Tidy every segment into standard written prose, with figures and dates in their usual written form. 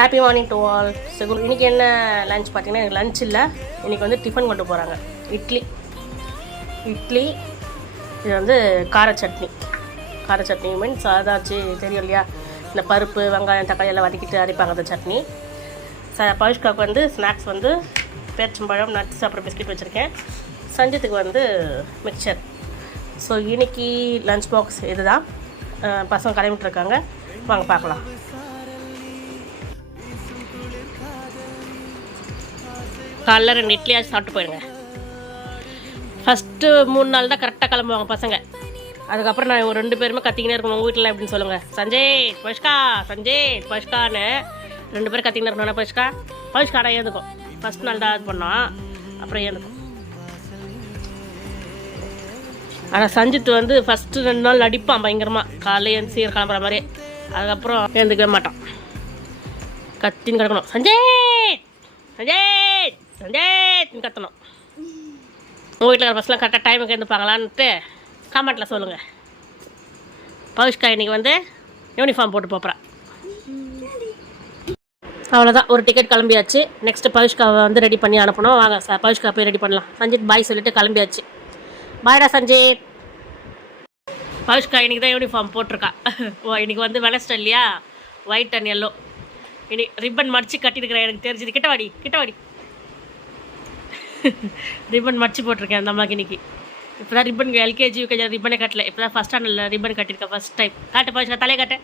Happy morning to all. So இன்றைக்கி என்ன lunch பார்த்தீங்கன்னா, எனக்கு லஞ்ச் இல்லை, இன்றைக்கி வந்து டிஃபன் கொண்டு போகிறாங்க. இட்லி இது வந்து கார சட்னி மீன்ஸ் அதாச்சு தெரியும் இல்லையா, இந்த பருப்பு வெங்காயம் தக்காளி எல்லாம் வதக்கிட்டு அரைப்பாங்க அந்த சட்னி. பவிஷ்காவுக்கு வந்து ஸ்நாக்ஸ் வந்து பேரிச்சம்பழம் நட்ஸ் அப்புறம் பிஸ்கெட் வச்சுருக்கேன். சஞ்சித்துக்கு வந்து மிக்சர். ஸோ இன்றைக்கி லஞ்ச் பாக்ஸ் இது தான். பசங்க கிளம்பிட்டுருக்காங்க, வாங்க பார்க்கலாம். காலைல 2 இட்லியாச்சும் சாப்பிட்டு போயிடுங்க. ஃபஸ்ட்டு 3 நாள் தான் கரெக்டாக கிளம்புவாங்க பசங்க. அதுக்கப்புறம் நான் ஒரு 2 பேருமே கத்திக்கினே இருக்கணும். உங்கள் வீட்டில் எப்படின்னு சொல்லுங்கள். சஞ்சய் பவிஷ்கான்னு 2 பேரும் கத்திக்கினே இருக்கணும். பவிஷ்காரா ஏந்துக்கும். ஃபஸ்ட் நாள் தான் இது பண்ணோம், அப்புறம் ஏந்துக்கும். ஆனால் சஞ்சித் வந்து ஃபஸ்ட்டு 2 நாள் அடிப்பான் பயங்கரமாக, காலையில் எழுந்து சீர் கிளம்புற மாதிரி. அதுக்கப்புறம் எழுந்துக்கவே மாட்டான், கத்தின்னு கிடக்கணும். சஞ்சய் கத்தணும். உங்கள் வீட்டில் பஸ்லாம் கரெக்டாக டைமுக்கு எழுந்துப்பாங்களான்ட்டு கமெண்ட்டில் சொல்லுங்கள். பவிஷ்கா இன்றைக்கி வந்து யூனிஃபார்ம் போட்டு போகிறேன். அவ்வளோதான், ஒரு டிக்கெட் கிளம்பியாச்சு. நெக்ஸ்ட்டு பவிஷ்காவை வந்து ரெடி பண்ணி அனுப்பணும். வாங்க பவிஷ்கா போய் ரெடி பண்ணலாம். சஞ்சித் பாய் சொல்லிட்டு கிளம்பியாச்சு. பாய்டா சஞ்சித். பவிஷ்கா இன்றைக்கி தான் யூனிஃபார்ம் போட்டிருக்கா. இன்றைக்கி வந்து வெனஸ்டே இல்லையா, ஒயிட் அண்ட் எல்லோ. இன்னைக்கு ரிப்பன் மடித்து கட்டியிருக்கிறேன், எனக்கு தெரிஞ்சது. கிட்ட வாடி ரிப்பன் மடித்து போட்டிருக்கேன் அந்த அம்மாக்கு இன்னைக்கு. இப்போ தான் ரிப்பன் எல்கேஜி யூகேஜி ரிப்பனே கட்டல, இப்போ தான் ஃபஸ்ட் ஸ்டாண்டர்டில் ரிப்பன் கட்டியிருக்கேன் ஃபஸ்ட் டைம். காட்டு பவிஷ்கா, தலையை காட்டு.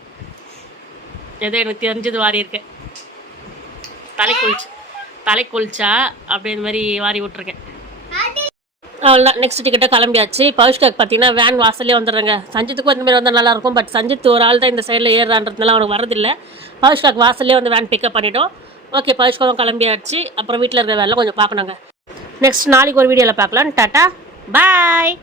ஏதோ எனக்கு தெரிஞ்சது வாரி இருக்கேன். தலை குளிச்சா அப்படி இந்த மாதிரி வாரி விட்ருக்கேன். அவ்வளோதான், நெக்ஸ்ட் டிக்கெட்டை கிளம்பியாச்சு. பவிஷ்காக்கு பார்த்தீங்கன்னா வேன் வாசல்லே வந்துடுறேங்க. சஞ்சித்துக்கும் இந்த மாதிரி வந்தால் நல்லாயிருக்கும், பட் சஞ்சித் ஒரு ஆள் தான் இந்த சைடில் ஏறுறான்றதுனால அவனுக்கு வரதில்லை. பவிஷ்காக்கு வாசல்லே வந்து வேன் பிக்கப் பண்ணிட்டோம். ஓகே, பவிஷ்காவும் கிளம்பியாச்சு. அப்புறம் வீட்டில் இருக்கிற வேலை கொஞ்சம் பார்க்கணுங்க. நெக்ஸ்ட் நாளைக்கு ஒரு வீடியோவில் பார்க்கலாம். டாட்டா பாய்.